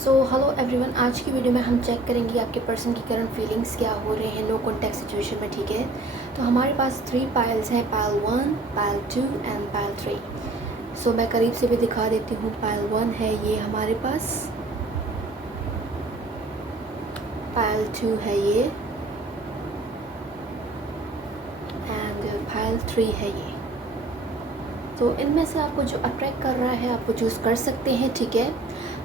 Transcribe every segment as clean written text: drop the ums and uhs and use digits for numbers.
So hello everyone, आज की video में हम चेक करेंगे आपके पर्सन की करंट फीलिंग्स क्या हो रहे हैं नो कॉन्टैक्ट सिचुएशन में। ठीक है, तो हमारे पास 3 पाइल्स हैं, पाइल 1, पाइल 2 एंड पाइल 3। सो मैं करीब से भी दिखा देती हूँ। पाइल 1 है ये हमारे पास, पाइल 2 है ये एंड पाइल 3 है ये। तो इनमें से आपको जो अट्रैक्ट कर रहा है आप वो चूज़ कर सकते हैं। ठीक है,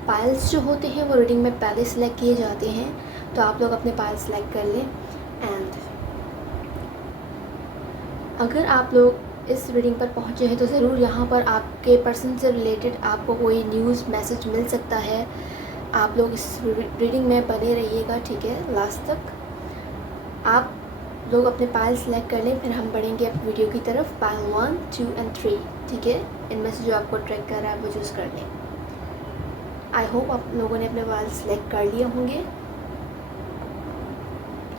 पाइल्स जो होते हैं वो रीडिंग में पहले सिलेक्ट किए जाते हैं, तो आप लोग अपने पाइल सिलेक्ट कर लें। एंड अगर आप लोग इस रीडिंग पर पहुंचे हैं तो ज़रूर यहाँ पर आपके पर्सन से रिलेटेड आपको कोई न्यूज़ मैसेज मिल सकता है। आप लोग इस रीडिंग में बने रहिएगा, ठीक है, लास्ट तक। आप लोग अपने पाइल सेलेक्ट कर लें, फिर हम बढ़ेंगे अब वीडियो की तरफ। Pile 1, 2 and 3। ठीक है, इनमें से जो आपको ट्रैक कर रहा है वो चूज़ कर लें। आई होप आप लोगों ने अपने पाइल सेलेक्ट कर लिए होंगे।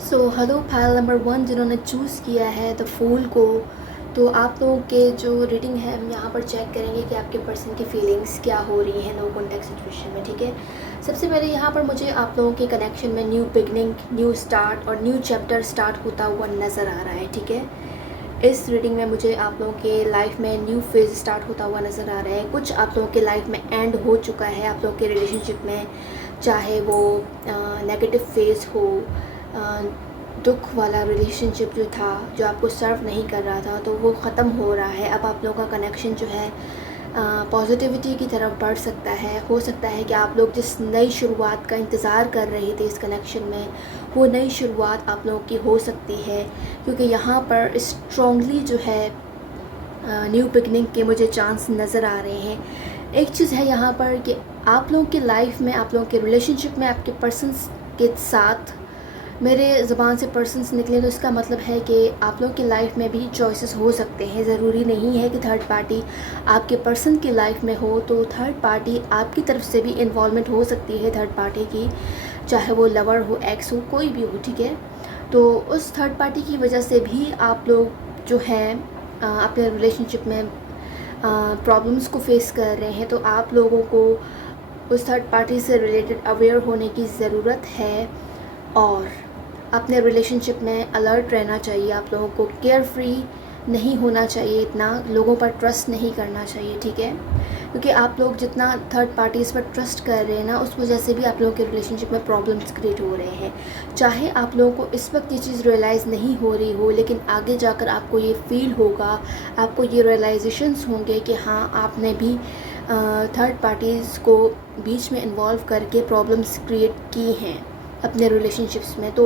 सो हेलो पाइल नंबर 1 जिन्होंने चूज़ किया है द फूल को, तो आप लोगों के जो रीडिंग है हम यहाँ पर चेक करेंगे कि आपके पर्सन की फीलिंग्स क्या हो रही हैं नो कॉन्टैक्ट सिचुएशन में। ठीक है, सबसे पहले यहाँ पर मुझे आप लोगों के कनेक्शन में न्यू बिगनिंग, न्यू स्टार्ट और न्यू चैप्टर स्टार्ट होता हुआ नज़र आ रहा है। ठीक है, इस रीडिंग में मुझे आप लोगों के लाइफ में न्यू फेज़ स्टार्ट होता हुआ नज़र आ रहा है। कुछ आप लोगों के लाइफ में एंड हो चुका है आप लोगों के रिलेशनशिप में, चाहे वो नेगेटिव फेज़ हो, दुख वाला रिलेशनशिप जो था, जो आपको सर्व नहीं कर रहा था, तो वो ख़त्म हो रहा है। अब आप लोगों का कनेक्शन जो है पॉजिटिविटी की तरफ बढ़ सकता है। हो सकता है कि आप लोग जिस नई शुरुआत का इंतज़ार कर रहे थे इस कनेक्शन में, वो नई शुरुआत आप लोगों की हो सकती है, क्योंकि यहाँ पर स्ट्रॉन्गली जो है न्यू बिगनिंग के मुझे चांस नज़र आ रहे हैं। एक चीज़ है यहाँ पर कि आप लोगों की लाइफ में, आप लोगों के रिलेशनशिप में, आपके पर्सन्स के साथ मेरे ज़बान से पर्सन्स निकले तो इसका मतलब है कि आप लोगों की लाइफ में भी चॉइसेस हो सकते हैं। ज़रूरी नहीं है कि थर्ड पार्टी आपके पर्सन की लाइफ में हो, तो थर्ड पार्टी आपकी तरफ से भी इन्वॉल्वमेंट हो सकती है थर्ड पार्टी की, चाहे वो लवर हो, एक्स हो, कोई भी हो। ठीक है, तो उस थर्ड पार्टी की वजह से भी आप लोग जो है अपने रिलेशनशिप में प्रॉब्लम्स को फेस कर रहे हैं, तो आप लोगों को उस थर्ड पार्टी से रिलेटेड अवेयर होने की ज़रूरत है और अपने रिलेशनशिप में अलर्ट रहना चाहिए। आप लोगों को केयर फ्री नहीं होना चाहिए, इतना लोगों पर ट्रस्ट नहीं करना चाहिए। ठीक है, क्योंकि आप लोग जितना थर्ड पार्टीज़ पर ट्रस्ट कर रहे हैं ना, उस वजह से भी आप लोगों के रिलेशनशिप में प्रॉब्लम्स क्रिएट हो रहे हैं। चाहे आप लोगों को इस वक्त ये चीज़ रियलाइज़ नहीं हो रही हो, लेकिन आगे जाकर आपको ये फील होगा, आपको ये रियलाइजेशंस होंगे कि हाँ, आपने भी थर्ड पार्टीज़ को बीच में इन्वॉल्व करके प्रॉब्लम्स क्रिएट की हैं अपने रिलेशनशिप्स में। तो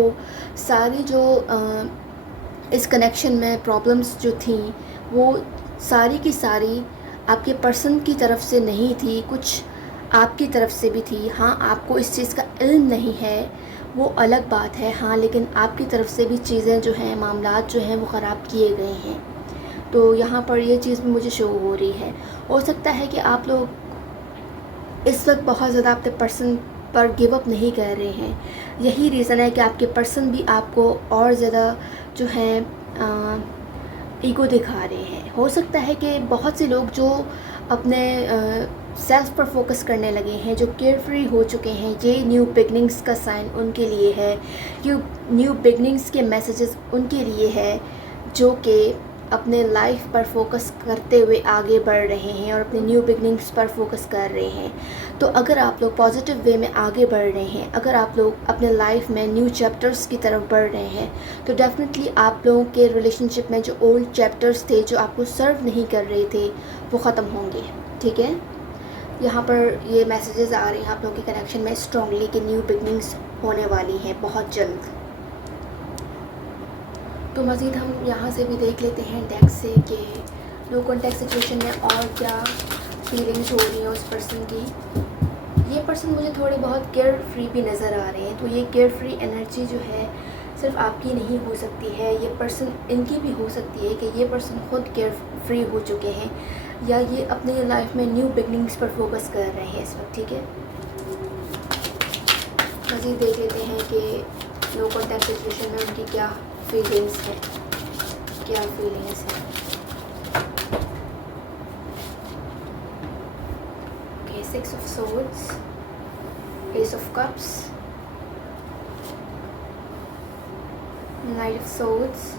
सारी जो इस कनेक्शन में प्रॉब्लम्स जो थी, वो सारी की सारी आपके पर्सन की तरफ से नहीं थी, कुछ आपकी तरफ से भी थी। हाँ, आपको इस चीज़ का इल्म नहीं है, वो अलग बात है। हाँ, लेकिन आपकी तरफ से भी चीज़ें जो हैं, मामलात जो हैं, वो ख़राब किए गए हैं। तो यहाँ पर ये चीज़ भी मुझे शो हो रही है। हो सकता है कि आप लोग इस वक्त बहुत ज़्यादा अपने पर्सन पर गिव अप नहीं कर रहे हैं। यही रीज़न है कि आपके पर्सन भी आपको और ज़्यादा जो है ईगो दिखा रहे हैं। हो सकता है कि बहुत से लोग जो अपने सेल्फ पर फोकस करने लगे हैं, जो केयर फ्री हो चुके हैं, ये न्यू बिगनिंग्स का साइन उनके लिए है। न्यू बिगनिंग्स के मैसेजेस उनके लिए है जो कि अपने लाइफ पर फोकस करते हुए आगे बढ़ रहे हैं और अपने न्यू बिगनिंग्स पर फोकस कर रहे हैं। तो अगर आप लोग पॉजिटिव वे में आगे बढ़ रहे हैं, अगर आप लोग अपने लाइफ में न्यू चैप्टर्स की तरफ बढ़ रहे हैं, तो डेफिनेटली आप लोगों के रिलेशनशिप में जो ओल्ड चैप्टर्स थे, जो आपको सर्व नहीं कर रहे थे, वो ख़त्म होंगे। ठीक है, यहाँ पर ये मैसेजेस आ रहे हैं आप लोगों के कनेक्शन में स्ट्रॉन्गली कि न्यू बिगनिंग्स होने वाली हैं बहुत जल्द। तो मज़ीद हम यहाँ से भी देख लेते हैं डेक से कि नो कॉन्टैक्ट सिचुएशन में और क्या फीलिंग्स हो रही हैं उस पर्सन की। ये पर्सन मुझे थोड़े बहुत केयर फ्री भी नज़र आ रहे हैं, तो ये केयर फ्री एनर्जी जो है सिर्फ आपकी नहीं हो सकती है, ये पर्सन इनकी भी हो सकती है कि ये पर्सन खुद केयर फ्री हो चुके हैं या ये अपनी लाइफ में न्यू बिगनिंग्स पर फोकस कर रहे हैं इस वक्त। ठीक है, मज़ीद देख लेते हैं कि नो कॉन्टैक्ट सिचुएशन में उनकी क्या फीलिंग्स है, क्या फीलिंग्स है। Okay, 6 of swords, S Ace of Cups, Knight of Swords,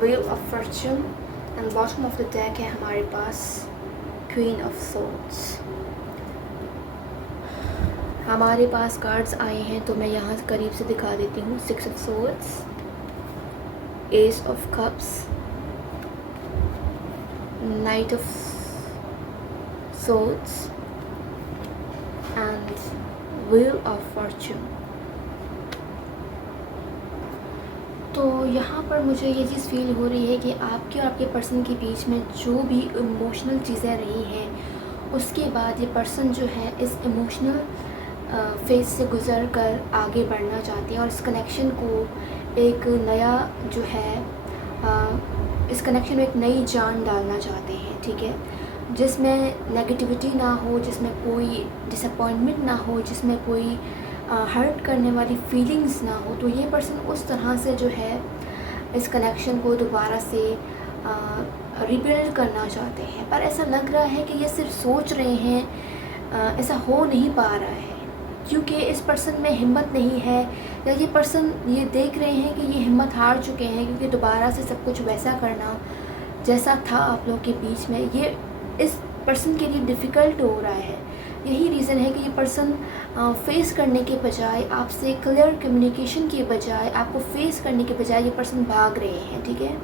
Wheel of Fortune and bottom of the deck है हमारे पास Queen of Swords। हमारे पास कार्ड्स आए हैं तो मैं यहाँ करीब से दिखा देती हूँ। 6 of Swords, Ace of Cups, Knight of Swords and Wheel of Fortune। तो यहाँ पर मुझे ये चीज़ फील हो रही है कि आपके और आपके पर्सन के बीच में जो भी इमोशनल चीज़ें रही हैं उसके बाद ये पर्सन जो है इस इमोशनल फेज से गुज़र कर आगे बढ़ना चाहते हैं और इस कनेक्शन को एक नया जो है इस कनेक्शन में एक नई जान डालना चाहते हैं, ठीक है, जिसमें नेगेटिविटी ना हो, जिसमें कोई डिसअपॉइंटमेंट ना हो, जिसमें कोई हर्ट करने वाली फीलिंग्स ना हो। तो ये पर्सन उस तरह से जो है इस कनेक्शन को दोबारा से रिबिल्ड करना चाहते हैं, पर ऐसा लग रहा है कि ये सिर्फ सोच रहे हैं, ऐसा हो नहीं पा रहा है क्योंकि इस पर्सन में हिम्मत नहीं है, या ये पर्सन ये देख रहे हैं कि ये हिम्मत हार चुके हैं क्योंकि दोबारा से सब कुछ वैसा करना जैसा था आप लोग के बीच में ये इस पर्सन के लिए डिफ़िकल्ट हो रहा है। यही रीज़न है कि ये पर्सन फेस करने के बजाय, आपसे क्लियर कम्युनिकेशन के बजाय, आपको फेस करने के बजाय ये पर्सन भाग रहे हैं, ठीक है।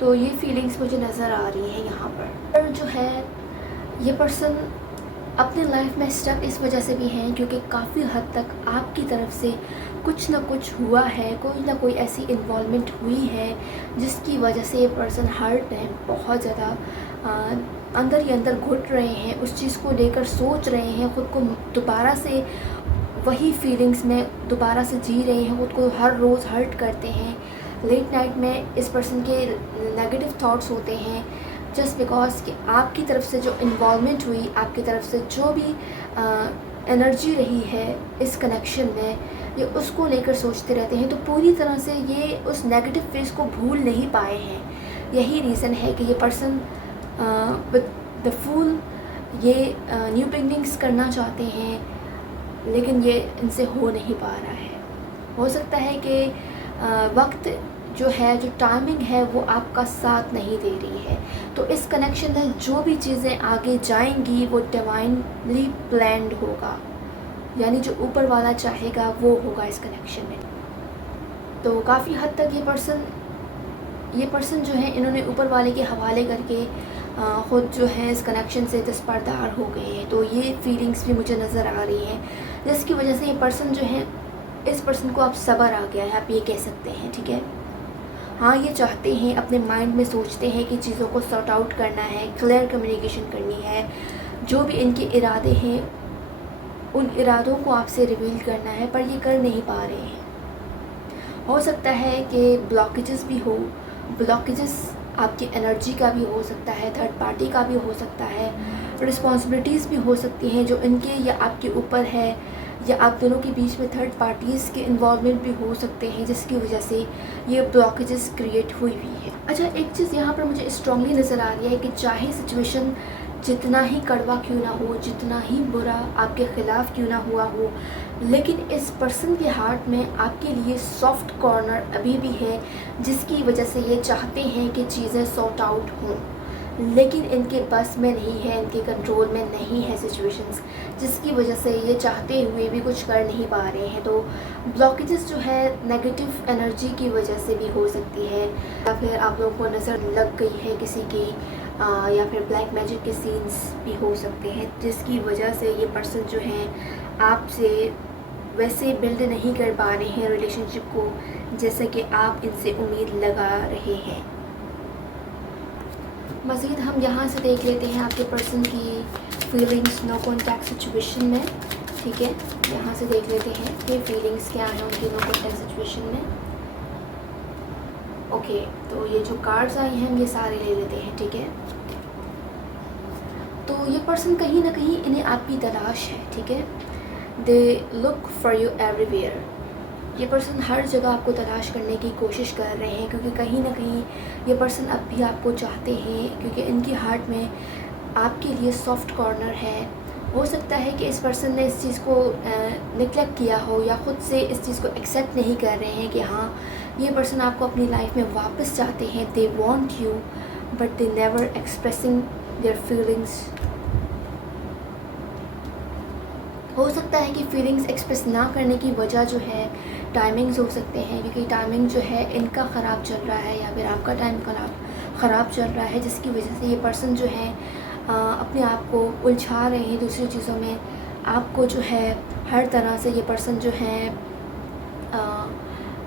तो ये फीलिंग्स मुझे नज़र आ रही हैं यहाँ पर जो है ये पर्सन अपने लाइफ में स्टक इस वजह से भी हैं क्योंकि काफ़ी हद तक आपकी तरफ से कुछ ना कुछ हुआ है, कोई ना कोई ऐसी इन्वॉल्वमेंट हुई है जिसकी वजह से ये पर्सन हर्ट है, बहुत ज़्यादा अंदर ही अंदर घुट रहे हैं, उस चीज़ को लेकर सोच रहे हैं, ख़ुद को दोबारा से वही फीलिंग्स में दोबारा से जी रहे हैं, ख़ुद को हर रोज़ हर्ट करते हैं। लेट नाइट में इस पर्सन के नेगेटिव थॉट्स होते हैं जस्ट बिकॉज कि आपकी तरफ से जो इन्वॉल्वमेंट हुई, आपकी तरफ से जो भी एनर्जी रही है इस कनेक्शन में, ये उसको लेकर सोचते रहते हैं। तो पूरी तरह से ये उस नेगेटिव फेस को भूल नहीं पाए हैं। यही रीज़न है कि ये पर्सन विद द फूल ये न्यू बिगनिंग्स करना चाहते हैं, लेकिन ये इनसे हो नहीं पा रहा है। हो सकता है कि वक्त जो है, जो टाइमिंग है वो आपका साथ नहीं दे रही है। तो इस कनेक्शन में जो भी चीज़ें आगे जाएंगी वो डिवाइनली प्लान्ड होगा, यानी जो ऊपर वाला चाहेगा वो होगा इस कनेक्शन में। तो काफ़ी हद तक ये पर्सन जो है इन्होंने ऊपर वाले के हवाले करके ख़ुद जो है इस कनेक्शन से दस्तबरदार हो गए हैं। तो ये फीलिंग्स भी मुझे नज़र आ रही हैं जिसकी वजह से ये पर्सन जो है, इस पर्सन को अब सब्र आ गया है, आप ये कह सकते हैं, ठीक है। हाँ, ये चाहते हैं, अपने माइंड में सोचते हैं कि चीज़ों को सॉर्ट आउट करना है, क्लियर कम्युनिकेशन करनी है, जो भी इनके इरादे हैं उन इरादों को आपसे रिवील करना है, पर ये कर नहीं पा रहे हैं। हो सकता है कि ब्लॉकेजेस भी हो, ब्लॉकेजेस आपकी एनर्जी का भी हो सकता है, थर्ड पार्टी का भी हो सकता है, रिस्पॉन्सिबिलिटीज़ भी हो सकती हैं जो इनके या आपके ऊपर है, या आप दोनों के बीच में थर्ड पार्टीज़ के इन्वॉल्वमेंट भी हो सकते हैं जिसकी वजह से ये ब्लॉकेजेस क्रिएट हुई है। अच्छा, एक चीज़ यहाँ पर मुझे स्ट्रांगली नज़र आ रही है कि चाहे सिचुएशन जितना ही कड़वा क्यों ना हो, जितना ही बुरा आपके ख़िलाफ़ क्यों ना हुआ हो, लेकिन इस पर्सन के हार्ट में आपके लिए सॉफ्ट कॉर्नर अभी भी है जिसकी वजह से ये चाहते हैं कि चीज़ें सॉर्ट आउट हों, लेकिन इनके बस में नहीं है, इनके कंट्रोल में नहीं है सिचुएशंस, जिसकी वजह से ये चाहते हुए भी कुछ कर नहीं पा रहे हैं। तो ब्लॉकेजेस जो है नेगेटिव एनर्जी की वजह से भी हो सकती है, या फिर आप लोगों को नज़र लग गई है किसी की, या फिर ब्लैक मैजिक के सीन्स भी हो सकते हैं जिसकी वजह से ये पर्सन जो है आपसे वैसे बिल्ड नहीं कर पा रहे हैं रिलेशनशिप को जैसे कि आप इनसे उम्मीद लगा रहे हैं। मज़ीद हम यहाँ से देख लेते हैं आपके पर्सन की फीलिंग्स नो कॉन्टैक्ट सिचुएशन में, ठीक है। यहाँ से देख लेते हैं कि फीलिंग्स क्या हैं उनकी नो कॉन्टैक्ट सिचुएशन में। ओके, तो ये जो कार्ड्स आई हैं हम ये सारे ले लेते हैं, ठीक है। तो ये पर्सन कहीं ना कहीं इन्हें आपकी तलाश है, ठीक है। They look for you everywhere. ये पर्सन हर जगह आपको तलाश करने की कोशिश कर रहे हैं क्योंकि कहीं ना कहीं ये पर्सन अब भी आपको चाहते हैं, क्योंकि इनकी हार्ट में आपके लिए सॉफ्ट कॉर्नर है। हो सकता है कि इस पर्सन ने इस चीज़ को निगलेक्ट किया हो या ख़ुद से इस चीज़ को एक्सेप्ट नहीं कर रहे हैं कि हाँ ये पर्सन आपको अपनी लाइफ में वापस चाहते हैं। They want you but they never expressing their feelings. हो सकता है कि फीलिंग्स एक्सप्रेस ना करने की वजह जो है टाइमिंग्स हो सकते हैं, क्योंकि टाइमिंग जो है इनका ख़राब चल रहा है या फिर आपका टाइम ख़राब चल रहा है, जिसकी वजह से ये पर्सन जो है अपने आप को उलझा रहे हैं दूसरी चीज़ों में। आपको जो है हर तरह से ये पर्सन जो है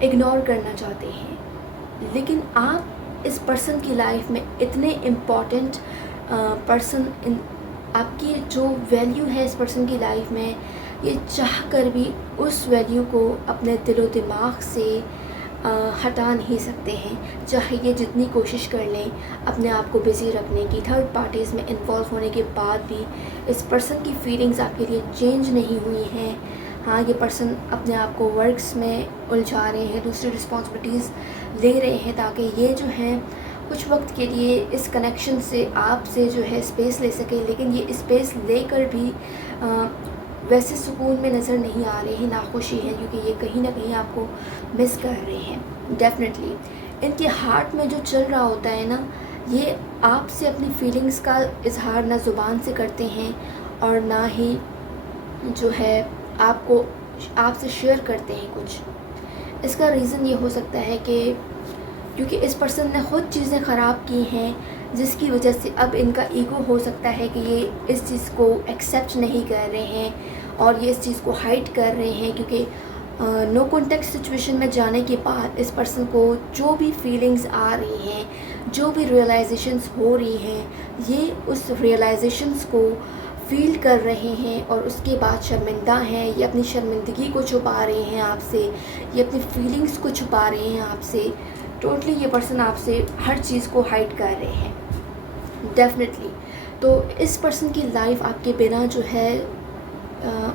इग्नोर करना चाहते हैं। लेकिन आप इस पर्सन की लाइफ में इतने इम्पॉर्टेंट पर्सन, आपकी जो वैल्यू है इस पर्सन की लाइफ में, ये चाह कर भी उस वैल्यू को अपने दिलो दिमाग से हटा नहीं सकते हैं। चाहे ये जितनी कोशिश कर लें अपने आप को बिज़ी रखने की, थर्ड पार्टीज़ में इन्वॉल्व होने के बाद भी इस पर्सन की फीलिंग्स आपके लिए चेंज नहीं हुई हैं। हाँ, ये पर्सन अपने आप को वर्क्स में उलझा रहे हैं, दूसरी रिस्पॉन्सिबिलिटीज़ ले रहे हैं ताकि ये जो हैं कुछ वक्त के लिए इस कनेक्शन से आपसे जो है स्पेस ले सके। लेकिन ये स्पेस लेकर भी वैसे सुकून में नज़र नहीं आ रहे हैं, नाखुशी है, क्योंकि ये कहीं ना कहीं आपको मिस कर रहे हैं। डेफिनेटली इनके हार्ट में जो चल रहा होता है ना, ये आपसे अपनी फीलिंग्स का इजहार ना ज़ुबान से करते हैं और ना ही जो है आपसे शेयर करते हैं कुछ। इसका रीज़न ये हो सकता है कि क्योंकि इस पर्सन ने ख़ुद चीज़ें ख़राब की हैं, जिसकी वजह से अब इनका ईगो हो सकता है कि ये इस चीज़ को एक्सेप्ट नहीं कर रहे हैं और ये इस चीज़ को हाइड कर रहे हैं। क्योंकि नो कॉन्टेक्ट सिचुएशन में जाने के बाद इस पर्सन को जो भी फीलिंग्स आ रही हैं, जो भी रियलाइजेशंस हो रही हैं, ये उस रियलाइजेशंस को फील कर रहे हैं और उसके बाद शर्मिंदा हैं। ये अपनी शर्मिंदगी को छुपा रहे हैं आपसे, ये अपनी फीलिंग्स को छुपा रहे हैं आपसे। टोटली ये पर्सन आपसे हर चीज़ को हाइड कर रहे हैं डेफिनेटली। तो इस पर्सन की लाइफ आपके बिना जो है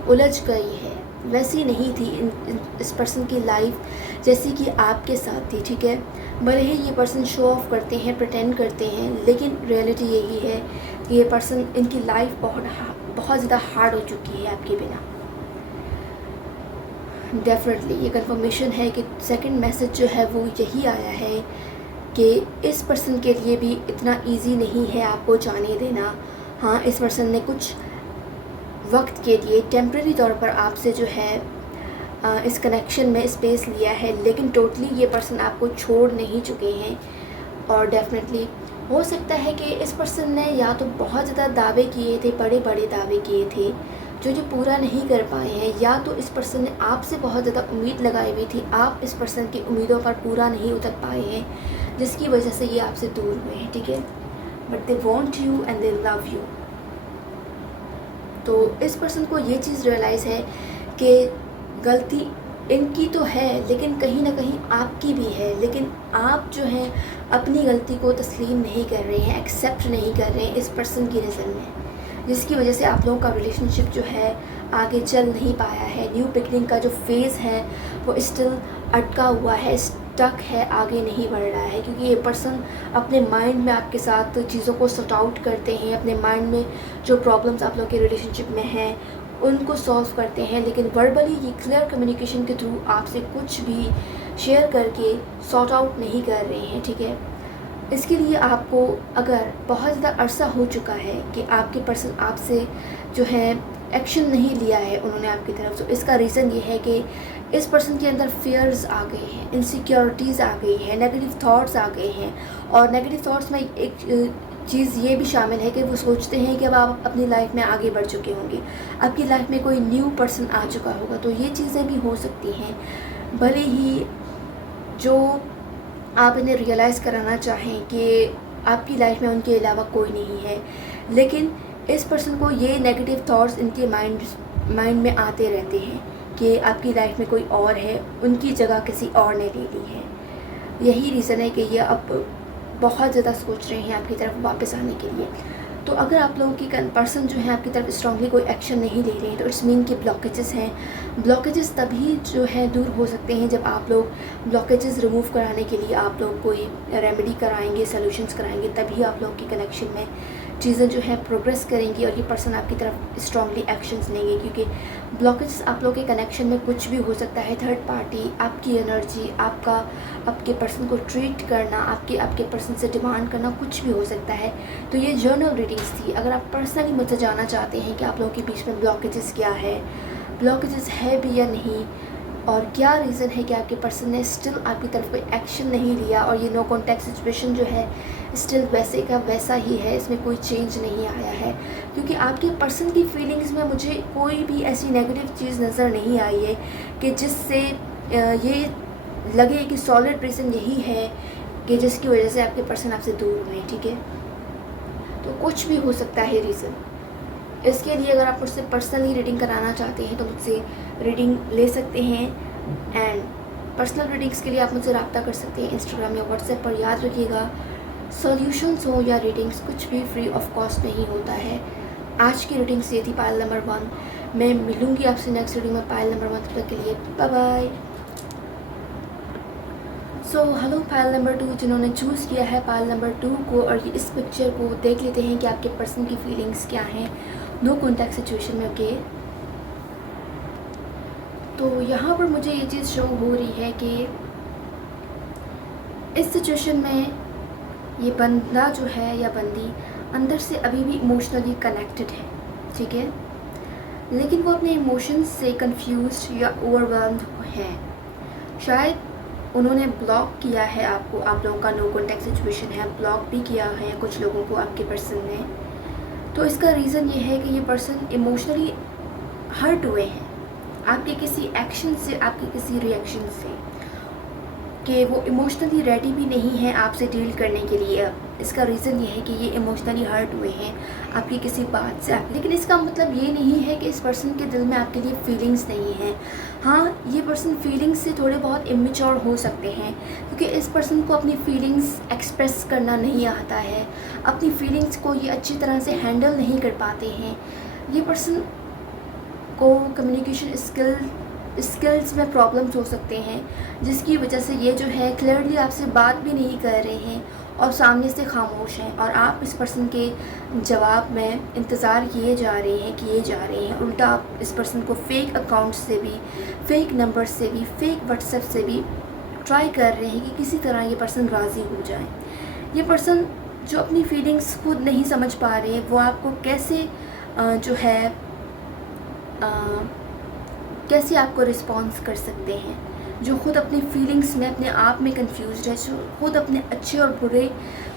उलझ गई है, वैसी नहीं थी इस पर्सन की लाइफ जैसी कि आपके साथ थी, ठीक है। भले ही ये पर्सन शो ऑफ करते हैं, प्रिटेंड करते हैं, लेकिन रियलिटी यही है कि ये पर्सन, इनकी लाइफ बहुत ज़्यादा हार्ड हो चुकी है आपके बिना। डेफिनेटली ये कंफर्मेशन है कि सेकंड मैसेज जो है वो यही आया है कि इस पर्सन के लिए भी इतना इजी नहीं है आपको जाने देना। हाँ, इस पर्सन ने कुछ वक्त के लिए टेम्प्रेरी तौर पर आपसे जो है इस कनेक्शन में स्पेस लिया है, लेकिन टोटली ये पर्सन आपको छोड़ नहीं चुके हैं। और डेफिनेटली हो सकता है कि इस पर्सन ने या तो बहुत ज़्यादा दावे किए थे, बड़े बड़े दावे किए थे जो पूरा नहीं कर पाए हैं, या तो इस पर्सन ने आपसे बहुत ज़्यादा उम्मीद लगाई हुई थी, आप इस पर्सन की उम्मीदों पर पूरा नहीं उतर पाए हैं, जिसकी वजह से ये आपसे दूर हुए हैं, ठीक है। But they want you and they love you. तो इस पर्सन को ये चीज़ रियलाइज़ है कि गलती इनकी तो है, लेकिन कहीं ना कहीं आपकी भी है, लेकिन आप जो हैं अपनी गलती को तस्लीम नहीं कर रहे हैं, एक्सेप्ट नहीं कर रहे हैं इस पर्सन की नज़र में, जिसकी वजह से आप लोगों का रिलेशनशिप जो है आगे चल नहीं पाया है। न्यू बिगनिंग का जो फेज़ है वो स्टिल अटका हुआ है, स्टक है, आगे नहीं बढ़ रहा है, क्योंकि ये पर्सन अपने माइंड में आपके साथ चीज़ों को सॉर्ट आउट करते हैं, अपने माइंड में जो प्रॉब्लम्स आप लोगों के रिलेशनशिप में हैं उनको सॉल्व करते हैं, लेकिन वर्बली ये क्लियर कम्युनिकेशन के थ्रू आपसे कुछ भी शेयर करके सॉर्ट आउट नहीं कर रहे हैं, ठीक है। इसके लिए आपको, अगर बहुत ज़्यादा अरसा हो चुका है कि आपके पर्सन आपसे जो है एक्शन नहीं लिया है उन्होंने आपकी तरफ, तो इसका रीज़न ये है कि इस पर्सन के अंदर फियर्स आ गए हैं, इनसिक्योरिटीज़ आ गई है, नेगेटिव थॉट्स आ गए हैं। और नेगेटिव थॉट्स में एक चीज़ ये भी शामिल है कि वो सोचते हैं कि अब आप अपनी लाइफ में आगे बढ़ चुके होंगे, आपकी लाइफ में कोई न्यू पर्सन आ चुका होगा, तो ये चीज़ें भी हो सकती हैं। भले ही जो आप इन्हें रियलाइज़ कराना चाहें कि आपकी लाइफ में उनके अलावा कोई नहीं है, लेकिन इस पर्सन को ये नेगेटिव थॉट्स इनके माइंड में आते रहते हैं कि आपकी लाइफ में कोई और है, उनकी जगह किसी और ने ले ली है। यही रीज़न है कि ये अब बहुत ज़्यादा सोच रहे हैं आपकी तरफ वापस आने के लिए। तो अगर आप लोगों की पर्सन जो है आपकी तरफ स्ट्रांगली कोई एक्शन नहीं ले रहे हैं, तो इट्स मीन कि ब्लॉकेजेस हैं। ब्लॉकेजेस तभी जो है दूर हो सकते हैं जब आप लोग ब्लॉकेजेस रिमूव कराने के लिए आप लोग कोई रेमेडी कराएंगे, सॉल्यूशंस कराएंगे, तभी आप लोग की कनेक्शन में चीज़ें जो है प्रोग्रेस करेंगी और ये पर्सन आपकी तरफ स्ट्रांगली एक्शंस लेंगे, क्योंकि ब्लॉकेज आप लोगों के कनेक्शन में कुछ भी हो सकता है। थर्ड पार्टी, आपकी एनर्जी, आपके पर्सन को ट्रीट करना, आपके पर्सन से डिमांड करना, कुछ भी हो सकता है। तो ये जर्नल रीडिंग्स थी। अगर आप पर्सनली मुझसे जानना चाहते हैं कि आप लोगों के बीच में ब्लॉकेजेस क्या है, ब्लॉकेजेस है भी या नहीं, और क्या रीज़न है कि आपके पर्सन ने स्टिल आपकी तरफ कोई एक्शन नहीं लिया, और ये नो कॉन्टैक्ट सिचुएशन जो है स्टिल वैसे का वैसा ही है, इसमें कोई चेंज नहीं आया है। क्योंकि आपके पर्सन की फीलिंग्स में मुझे कोई भी ऐसी नेगेटिव चीज़ नज़र नहीं आई है कि जिससे ये लगे कि सॉलिड रीज़न यही है कि जिसकी वजह से आपके पर्सन आपसे दूर हुए। ठीक है, तो कुछ भी हो सकता है रीज़न। इसके लिए अगर आप मुझसे पर्सनली रीडिंग कराना चाहते हैं तो मुझसे रीडिंग ले सकते हैं। एंड पर्सनल रीडिंग्स के लिए आप मुझसे रब्ता कर सकते हैं इंस्टाग्राम या व्हाट्सएप पर। याद रखिएगा, सॉल्यूशंस हो या रीडिंग्स, कुछ भी फ्री ऑफ कॉस्ट नहीं होता है। आज की रीडिंग्स ये थी पायल नंबर 1। मैं मिलूँगी आपसे नेक्स्ट रीडिंग में पायल नंबर 1। तक के लिए bye bye. So hello Payal number 2 जिन्होंने चूज़ किया है पायल नंबर 2 को, और ये इस पिक्चर को देख लेते हैं कि आपके पर्सन की फीलिंग्स क्या हैं नो कॉन्टैक्ट सिचुएशन में। ओके, तो यहाँ पर मुझे ये चीज़ शो हो रही है कि इस सिचुएशन में ये बंदा जो है या बंदी अंदर से अभी भी इमोशनली कनेक्टेड है। ठीक है, लेकिन वो अपने इमोशंस से कंफ्यूज्ड या ओवरवेल्म्ड है। शायद उन्होंने ब्लॉक किया है आपको, आप लोगों का नो कॉन्टैक्ट सिचुएशन है, ब्लॉक भी किया है कुछ लोगों को आपके पर्सन ने। तो इसका रीज़न ये है कि ये पर्सन इमोशनली हर्ट हुए हैं आपके किसी एक्शन से, आपके किसी रिएक्शन से, कि वो इमोशनली रेडी भी नहीं है आपसे डील करने के लिए। इसका रीज़न ये है कि ये इमोशनली हर्ट हुए हैं आपकी किसी बात से। लेकिन इसका मतलब ये नहीं है कि इस पर्सन के दिल में आपके लिए फीलिंग्स नहीं हैं। हाँ, ये पर्सन फीलिंग्स से थोड़े बहुत इमेच्योर हो सकते हैं, क्योंकि इस पर्सन को अपनी फीलिंग्स एक्सप्रेस करना नहीं आता है, अपनी फीलिंग्स को ये अच्छी तरह से हैंडल नहीं कर पाते हैं। ये पर्सन को कम्युनिकेशन स्किल्स में प्रॉब्लम्स हो सकते हैं, जिसकी वजह से ये जो है क्लियरली आपसे बात भी नहीं कर रहे हैं और सामने से खामोश हैं, और आप इस पर्सन के जवाब में इंतज़ार किए जा रहे हैं। उल्टा आप इस पर्सन को फेक अकाउंट से भी, फेक नंबर से भी, फेक व्हाट्सएप से भी ट्राई कर रहे हैं कि किसी तरह ये पर्सन राज़ी हो जाए। ये पर्सन जो अपनी फीलिंग्स खुद नहीं समझ पा रहे हैं, वो आपको कैसे जो है कैसे आपको रिस्पॉन्स कर सकते हैं, जो खुद अपनी फीलिंग्स में अपने आप में कंफ्यूज्ड है, जो खुद अपने अच्छे और बुरे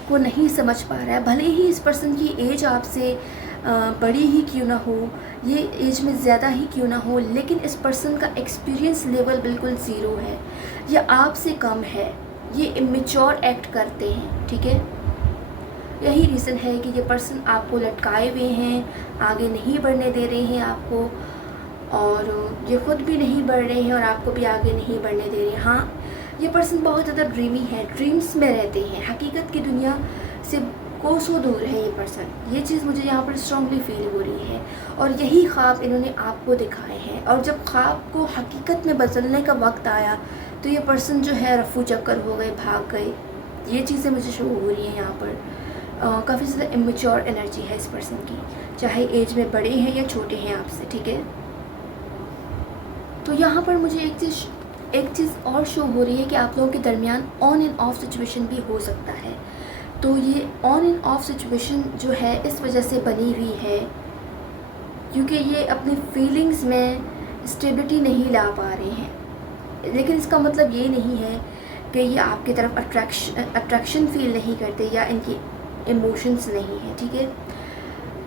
को नहीं समझ पा रहा है। भले ही इस पर्सन की एज आपसे बड़ी ही क्यों ना हो, ये एज में ज़्यादा ही क्यों ना हो, लेकिन इस पर्सन का एक्सपीरियंस लेवल बिल्कुल ज़ीरो है या आपसे कम है। ये इमेच्योर एक्ट करते हैं। ठीक है, यही रीज़न है कि ये पर्सन आपको लटकाए हुए हैं, आगे नहीं बढ़ने दे रहे हैं आपको, और ये खुद भी नहीं बढ़ रहे हैं और आपको भी आगे नहीं बढ़ने दे रहे हैं। हाँ, ये पर्सन बहुत ज़्यादा ड्रीमी है, ड्रीम्स में रहते हैं, हकीकत की दुनिया से कोसों दूर है ये पर्सन। ये चीज़ मुझे यहाँ पर स्ट्रांगली फील हो रही है, और यही ख्वाब इन्होंने आपको दिखाए हैं। और जब ख्वाब को हकीकत में बदलने का वक्त आया तो ये पर्सन जो है रफू चक्कर हो गए, भाग गए। ये चीज़ें मुझे शो हो रही हैं यहाँ पर। काफ़ी ज़्यादा इमेच्योर एनर्जी है इस पर्सन की, चाहे एज में बड़े हैं या छोटे हैं आपसे। ठीक है, तो यहाँ पर मुझे एक चीज़ और शो हो रही है कि आप लोगों के दरमियान ऑन एंड ऑफ सिचुएशन भी हो सकता है। तो ये ऑन एंड ऑफ सिचुएशन जो है इस वजह से बनी हुई है क्योंकि ये अपनी फीलिंग्स में स्टेबिलिटी नहीं ला पा रहे हैं। लेकिन इसका मतलब ये नहीं है कि ये आपकी तरफ अट्रैक्शन फील नहीं करते या इनकी इमोशंस नहीं है। ठीक है,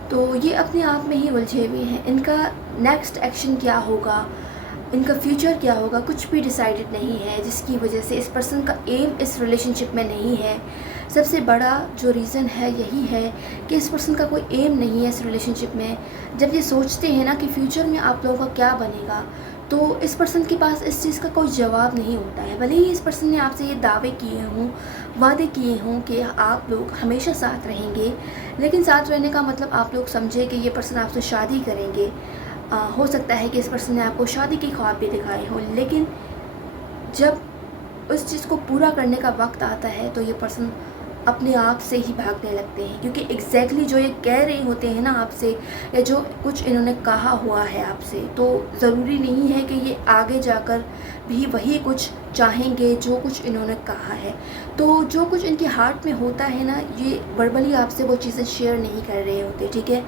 तो ये अपने आप में ही उलझे हुए हैं। इनका नेक्स्ट एक्शन क्या होगा, इनका फ्यूचर क्या होगा, कुछ भी डिसाइडेड नहीं है, जिसकी वजह से इस पर्सन का एम इस रिलेशनशिप में नहीं है। सबसे बड़ा जो रीज़न है यही है कि इस पर्सन का कोई एम नहीं है इस रिलेशनशिप में। जब ये सोचते हैं ना कि फ्यूचर में आप लोगों का क्या बनेगा, तो इस पर्सन के पास इस चीज़ का कोई जवाब नहीं होता है। भले ही इस पर्सन ने आपसे ये दावे किए हों, वादे किए हों कि आप लोग हमेशा साथ रहेंगे, लेकिन साथ रहने का मतलब आप लोग समझे कि ये पर्सन आपसे शादी करेंगे। हो सकता है कि इस पर्सन ने आपको शादी के ख्वाब भी दिखाए हों, लेकिन जब उस चीज़ को पूरा करने का वक्त आता है तो ये पर्सन अपने आप से ही भागने लगते हैं, क्योंकि एग्जैक्टली जो ये कह रहे होते हैं ना आपसे, या जो कुछ इन्होंने कहा हुआ है आपसे, तो ज़रूरी नहीं है कि ये आगे जाकर भी वही कुछ चाहेंगे जो कुछ इन्होंने कहा है। तो जो कुछ इनके हार्ट में होता है ना, ये वर्बली आपसे वो चीज़ें शेयर नहीं कर रहे होते, ठीक है।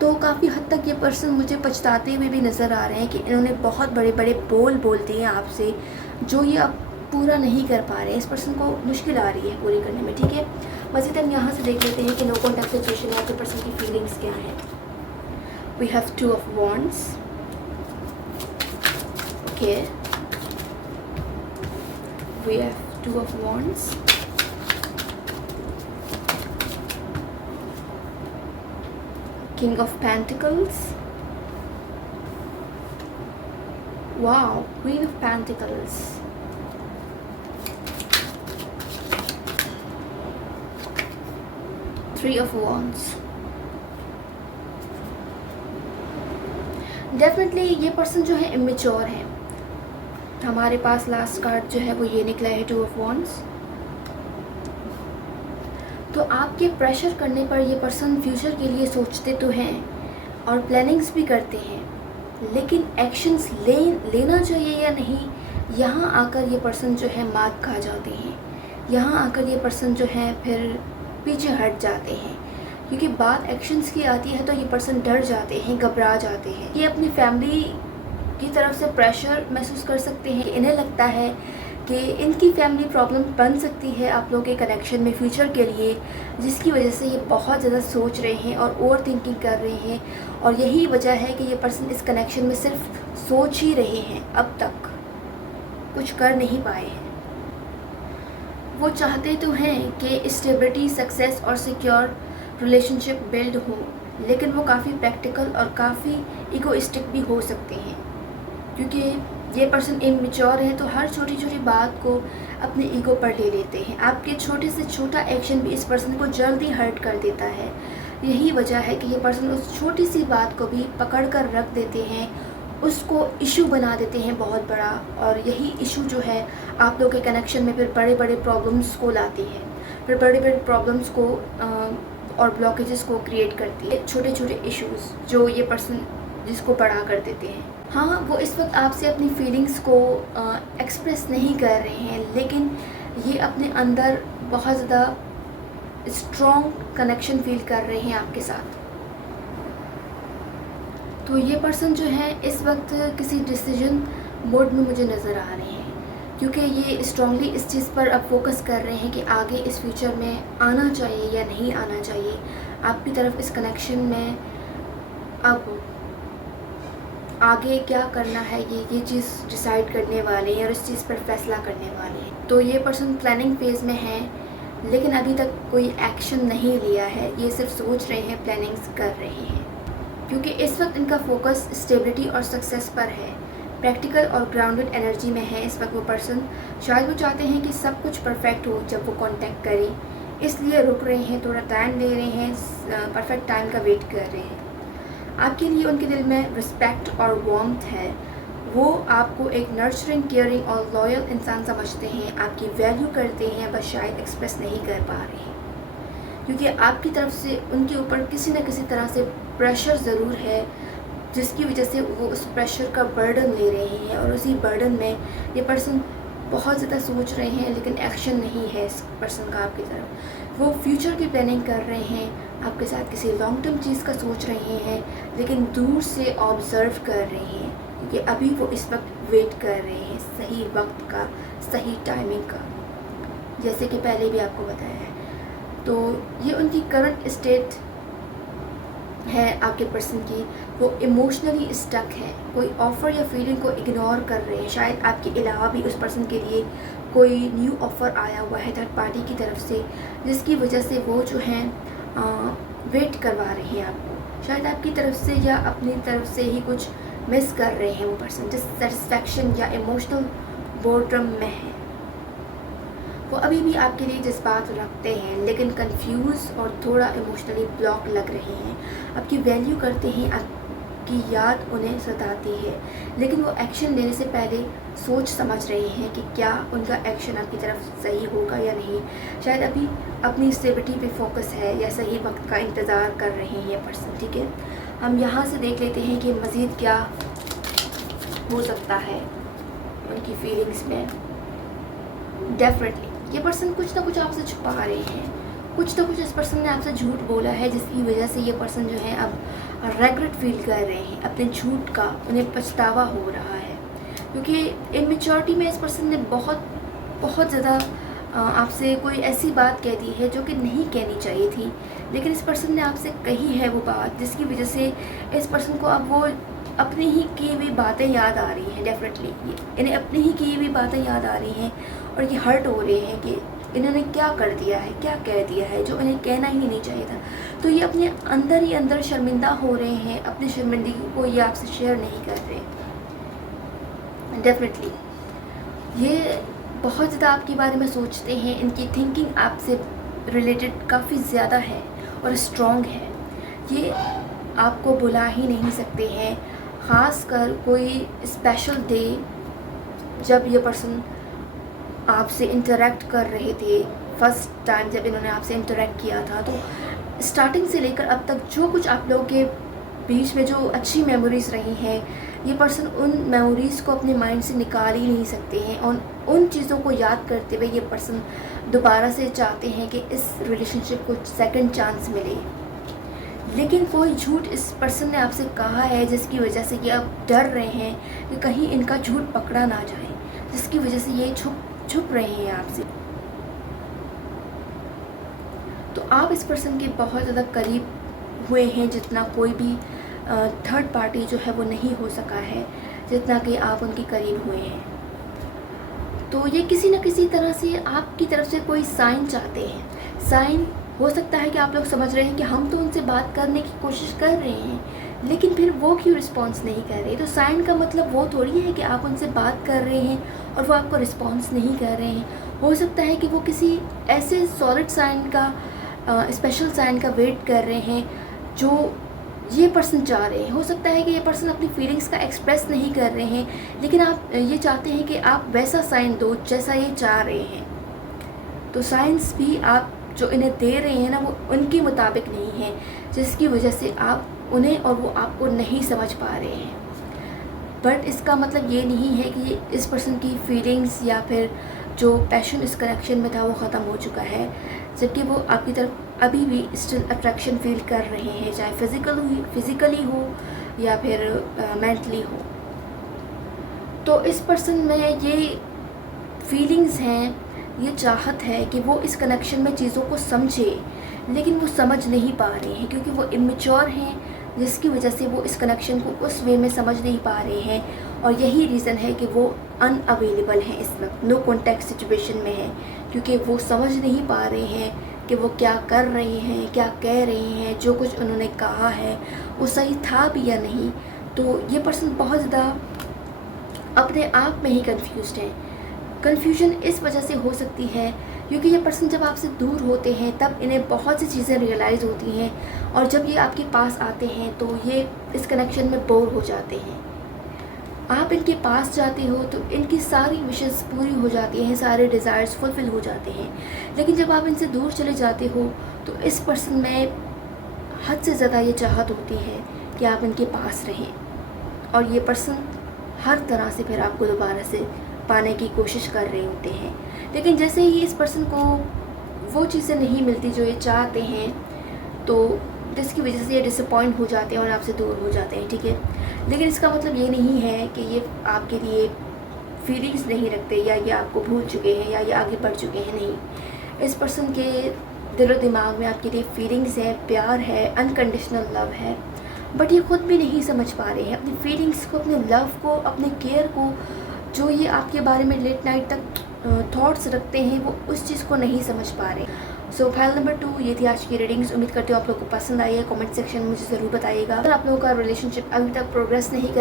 तो काफ़ी हद तक ये पर्सन मुझे पछताते हुए भी नज़र आ रहे हैं कि इन्होंने बहुत बड़े बड़े बोल दिए हैं आपसे, जो ये अब पूरा नहीं कर पा रहे हैं। इस पर्सन को मुश्किल आ रही है पूरी करने में, ठीक है। मज़ीद हम यहाँ से देख लेते हैं कि नो कॉन्टैक्ट सिचुएशन में आपके पर्सन की फीलिंग्स क्या हैं। We have 2 of wands, okay, we have 2 of wands, king of pentacles, wow, queen of pentacles, Three of Wands। Definitely ये पर्सन जो है इमेच्योर है। हमारे पास लास्ट कार्ड जो है वो ये निकला है 2 ऑफ Wands। तो आपके प्रेशर करने पर ये पर्सन फ्यूचर के लिए सोचते तो हैं और प्लानिंग्स भी करते हैं, लेकिन एक्शंस लेना चाहिए या नहीं, यहाँ आकर ये पर्सन जो है मात खा जाते हैं। यहाँ आकर ये पर्सन जो है फिर पीछे हट जाते हैं, क्योंकि बात एक्शंस की आती है तो ये पर्सन डर जाते हैं, घबरा जाते हैं। ये अपनी फैमिली की तरफ से प्रेशर महसूस कर सकते हैं। इन्हें लगता है कि इनकी फैमिली प्रॉब्लम बन सकती है आप लोगों के कनेक्शन में फ्यूचर के लिए, जिसकी वजह से ये बहुत ज़्यादा सोच रहे हैं और ओवर थिंकिंग कर रहे हैं। और यही वजह है कि ये पर्सन इस कनेक्शन में सिर्फ सोच ही रहे हैं, अब तक कुछ कर नहीं पाए हैं। वो चाहते तो हैं कि स्टेबिलिटी, सक्सेस और सिक्योर रिलेशनशिप बिल्ड हो, लेकिन वो काफ़ी प्रैक्टिकल और काफ़ी इगोइस्टिक भी हो सकते हैं, क्योंकि ये पर्सन इमेच्योर है तो हर छोटी छोटी बात को अपने ईगो पर ले लेते हैं। आपके छोटे से छोटा एक्शन भी इस पर्सन को जल्दी हर्ट कर देता है। यही वजह है कि ये पर्सन उस छोटी सी बात को भी पकड़ कर रख देते हैं, उसको इशू बना देते हैं बहुत बड़ा, और यही इशू जो है आप लोगों के कनेक्शन में फिर बड़े बड़े प्रॉब्लम्स को लाती है, फिर बड़े बड़े प्रॉब्लम्स को और ब्लॉकेजेस को क्रिएट करती है। छोटे छोटे इश्यूज़ जो ये पर्सन जिसको बड़ा कर देते हैं। हाँ, वो इस वक्त आपसे अपनी फीलिंग्स को एक्सप्रेस नहीं कर रहे हैं, लेकिन ये अपने अंदर बहुत ज़्यादा स्ट्रॉन्ग कनेक्शन फील कर रहे हैं आपके साथ। तो ये पर्सन जो है इस वक्त किसी डिसीजन मोड में मुझे नज़र आ रहे हैं, क्योंकि ये स्ट्रांगली इस चीज़ पर अब फोकस कर रहे हैं कि आगे इस फ्यूचर में आना चाहिए या नहीं आना चाहिए आपकी तरफ इस कनेक्शन में। अब आगे क्या करना है ये चीज़ डिसाइड करने वाले हैं और इस चीज़ पर फैसला करने वाले हैं। तो ये पर्सन प्लानिंग फेज़ में है, लेकिन अभी तक कोई एक्शन नहीं लिया है। ये सिर्फ सोच रहे हैं, प्लानिंग्स कर रहे हैं, क्योंकि इस वक्त इनका फोकस स्टेबिलिटी और सक्सेस पर है, प्रैक्टिकल और ग्राउंडेड एनर्जी में है इस वक्त वो पर्सन। शायद वो चाहते हैं कि सब कुछ परफेक्ट हो जब वो कांटेक्ट करें, इसलिए रुक रहे हैं, थोड़ा टाइम ले रहे हैं, परफेक्ट टाइम का वेट कर रहे हैं। आपके लिए उनके दिल में रिस्पेक्ट और वार्मथ है। वो आपको एक नर्चरिंग, केयरिंग और लॉयल इंसान समझते हैं, आपकी वैल्यू करते हैं, बस शायद एक्सप्रेस नहीं कर पा रहे हैं, क्योंकि आपकी तरफ से उनके ऊपर किसी न किसी तरह से प्रेशर ज़रूर है, जिसकी वजह से वो उस प्रेशर का बर्डन ले रहे हैं। और उसी बर्डन में ये पर्सन बहुत ज़्यादा सोच रहे हैं, लेकिन एक्शन नहीं है इस पर्सन का आपकी तरफ। वो फ्यूचर की प्लानिंग कर रहे हैं, आपके साथ किसी लॉन्ग टर्म चीज़ का सोच रहे हैं, लेकिन दूर से ऑब्ज़र्व कर रहे हैं, क्योंकि अभी वो इस वक्त वेट कर रहे हैं सही वक्त का, सही टाइमिंग का, जैसे कि पहले भी आपको बताया है। तो ये उनकी करंट स्टेट है आपके पर्सन की। वो इमोशनली स्टक है, कोई ऑफ़र या फीलिंग को इग्नोर कर रहे हैं। शायद आपके अलावा भी उस पर्सन के लिए कोई न्यू ऑफ़र आया हुआ है थर्ड पार्टी की तरफ से, जिसकी वजह से वो जो है वेट करवा रहे हैं आपको, शायद आपकी तरफ से या अपनी तरफ से ही कुछ मिस कर रहे हैं वो पर्सन, डिससेटिस्फैक्शन या इमोशनल बोर्डम में है। वो अभी भी आपके लिए जज्बात रखते हैं, लेकिन कंफ्यूज और थोड़ा इमोशनली ब्लॉक लग रहे हैं। आपकी वैल्यू करते हैं, की याद उन्हें सताती है, लेकिन वो एक्शन लेने से पहले सोच समझ रहे हैं कि क्या उनका एक्शन आपकी तरफ सही होगा या नहीं। शायद अभी अपनी स्टेबिलिटी पे फोकस है या सही वक्त का इंतज़ार कर रहे हैं ये पर्सन, ठीक है। हम यहाँ से देख लेते हैं कि मज़ीद क्या हो सकता है उनकी फीलिंग्स में। डेफिनेटली ये पर्सन कुछ ना कुछ आपसे छुपा रहे हैं, कुछ ना कुछ इस पर्सन ने आपसे झूठ बोला है, जिसकी वजह से ये पर्सन जो है अब रेग्रेट फील कर रहे हैं अपने झूठ का, उन्हें पछतावा हो रहा है। क्योंकि इमेच्योरिटी में इस पर्सन ने बहुत ज़्यादा आपसे कोई ऐसी बात कह दी है जो कि नहीं कहनी चाहिए थी, लेकिन इस पर्सन ने आपसे कही है वो बात, जिसकी वजह से इस पर्सन को अब वो अपनी ही की हुई बातें याद आ रही हैं। डेफिनेटली इन्हें अपनी ही की हुई बातें याद आ रही हैं और ये हर्ट हो रहे हैं कि इन्होंने क्या कर दिया है, क्या कह दिया है जो इन्हें कहना ही नहीं चाहिए था। तो ये अपने अंदर ही अंदर शर्मिंदा हो रहे हैं, अपनी शर्मिंदगी को ये आपसे शेयर नहीं कर रहे। डेफिनेटली ये बहुत ज़्यादा आपके बारे में सोचते हैं, इनकी थिंकिंग आपसे रिलेटेड काफ़ी ज़्यादा है और स्ट्रॉन्ग है। ये आपको बुला ही नहीं सकते हैं, ख़ास कर कोई स्पेशल डे जब ये पर्सन आपसे इंटरेक्ट कर रहे थे, फर्स्ट टाइम जब इन्होंने आपसे इंटरेक्ट किया था। तो स्टार्टिंग से लेकर अब तक जो कुछ आप लोगों के बीच में जो अच्छी मेमोरीज़ रही हैं, ये पर्सन उन मेमोरीज़ को अपने माइंड से निकाल ही नहीं सकते हैं और उन चीज़ों को याद करते हुए ये पर्सन दोबारा से चाहते हैं कि इस रिलेशनशिप को सेकंड चांस मिले। लेकिन कोई झूठ इस पर्सन ने आपसे कहा है जिसकी वजह से ये अब डर रहे हैं कि कहीं इनका झूठ पकड़ा ना जाए, जिसकी वजह से ये छुप रहे हैं आपसे। तो आप इस पर्सन के बहुत ज़्यादा करीब हुए हैं, जितना कोई भी थर्ड पार्टी जो है वो नहीं हो सका है, जितना कि आप उनके करीब हुए हैं। तो ये किसी न किसी तरह से आपकी तरफ से कोई साइन चाहते हैं। साइन हो सकता है कि आप लोग समझ रहे हैं कि हम तो उनसे बात करने की कोशिश कर रहे हैं, लेकिन फिर वो क्यों रिस्पॉन्स नहीं कर रहे। तो साइन का मतलब वो थोड़ी है कि आप उनसे बात कर रहे हैं और वो आपको रिस्पॉन्स नहीं कर रहे हैं। हो सकता है कि वो किसी ऐसे सॉलिड साइन का, स्पेशल साइन का वेट कर रहे हैं जो ये पर्सन चाह रहे हैं। हो सकता है कि ये पर्सन अपनी फीलिंग्स का एक्सप्रेस नहीं कर रहे हैं, लेकिन आप ये चाहते हैं कि आप वैसा साइन दो जैसा ये चाह रहे हैं। तो साइंस भी आप जो इन्हें दे रहे हैं ना, वो उनके मुताबिक नहीं है, जिसकी वजह से आप उन्हें और वो आपको नहीं समझ पा रहे हैं। बट इसका मतलब ये नहीं है कि इस पर्सन की फीलिंग्स या फिर जो पैशन इस कनेक्शन में था वो ख़त्म हो चुका है, जबकि वो आपकी तरफ अभी भी स्टिल अट्रैक्शन फील कर रहे हैं, चाहे फिज़िकली हो या फिर मेंटली हो। तो इस पर्सन में ये फीलिंग्स हैं, ये चाहत है कि वो इस कनेक्शन में चीज़ों को समझे, लेकिन वो समझ नहीं पा रहे हैं क्योंकि वो इमेच्योर हैं, जिसकी वजह से वो इस कनेक्शन को उस वे में समझ नहीं पा रहे हैं। और यही रीज़न है कि वो अनअवेलेबल हैं, इस वक्त नो कॉन्टैक्ट सिचुएशन में है, क्योंकि वो समझ नहीं पा रहे हैं कि वो क्या कर रहे हैं, क्या कह रहे हैं, जो कुछ उन्होंने कहा है वो सही था भी या नहीं। तो ये पर्सन बहुत ज़्यादा अपने आप में ही कंफ्यूज्ड है। कन्फ्यूजन इस वजह से हो सकती है क्योंकि ये पर्सन जब आपसे दूर होते हैं तब इन्हें बहुत सी चीज़ें रियलाइज़ होती हैं, और जब ये आपके पास आते हैं तो ये इस कनेक्शन में बोर हो जाते हैं। आप इनके पास जाते हो तो इनकी सारी विशेस पूरी हो जाती हैं, सारे डिज़ायर्स फुलफ़िल हो जाते हैं। लेकिन जब आप इनसे दूर चले जाते हो तो इस पर्सन में हद से ज़्यादा ये चाहत होती है कि आप इनके पास रहें, और ये पर्सन हर तरह से फिर आपको दोबारा से पाने की कोशिश कर रहे होते हैं। लेकिन जैसे ही इस पर्सन को वो चीज़ें नहीं मिलती जो ये चाहते हैं, तो जिसकी वजह से ये डिसअपॉइंट हो जाते हैं और आपसे दूर हो जाते हैं, ठीक है। लेकिन इसका मतलब ये नहीं है कि ये आपके लिए फीलिंग्स नहीं रखते या ये आपको भूल चुके हैं या ये आगे बढ़ चुके हैं, नहीं। इस पर्सन के दिलो दिमाग में आपके लिए फीलिंग्स हैं, प्यार है, अनकंडीशनल लव है, बट ये खुद भी नहीं समझ पा रहे हैं अपनी फीलिंग्स को, अपने लव को, अपने केयर को, जो ये आपके बारे में लेट नाइट तक थॉट्स रखते हैं, वो उस चीज़ को नहीं समझ पा रहे। सो फाइल नंबर 2 ये थी आज की रीडिंग्स। उम्मीद करती हूँ आप लोगों को पसंद आई है। कमेंट सेक्शन में मुझे ज़रूर बताइएगा। अगर आप लोगों का रिलेशनशिप अभी तक प्रोग्रेस नहीं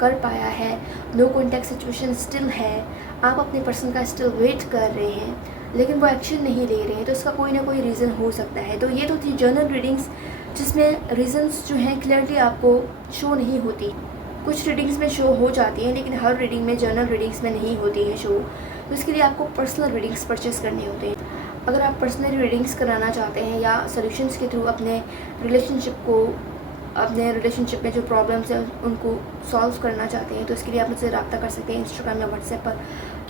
कर पाया है, नो कॉन्टैक्ट सिचुएशन स्टिल है, आप अपने पर्सन का स्टिल वेट कर रहे हैं लेकिन वो एक्शन नहीं ले रहे हैं, तो इसका कोई ना कोई रीज़न हो सकता है। तो ये तो थी जनरल रीडिंग्स जिसमें रीज़न्स जो हैं क्लियरली आपको शो नहीं होती। कुछ रीडिंग्स में शो हो जाती हैं लेकिन हर रीडिंग में, जनरल रीडिंग्स में नहीं होती है शो। तो इसके लिए आपको पर्सनल रीडिंग्स परचेज़ करने होते हैं। अगर आप पर्सनल रीडिंग्स कराना चाहते हैं या सॉल्यूशंस के थ्रू अपने रिलेशनशिप में जो प्रॉब्लम्स हैं उनको सॉल्व करना चाहते हैं, तो इसके लिए आप मुझसे रब्ता कर सकते हैं इंस्टाग्राम या व्हाट्सएप पर।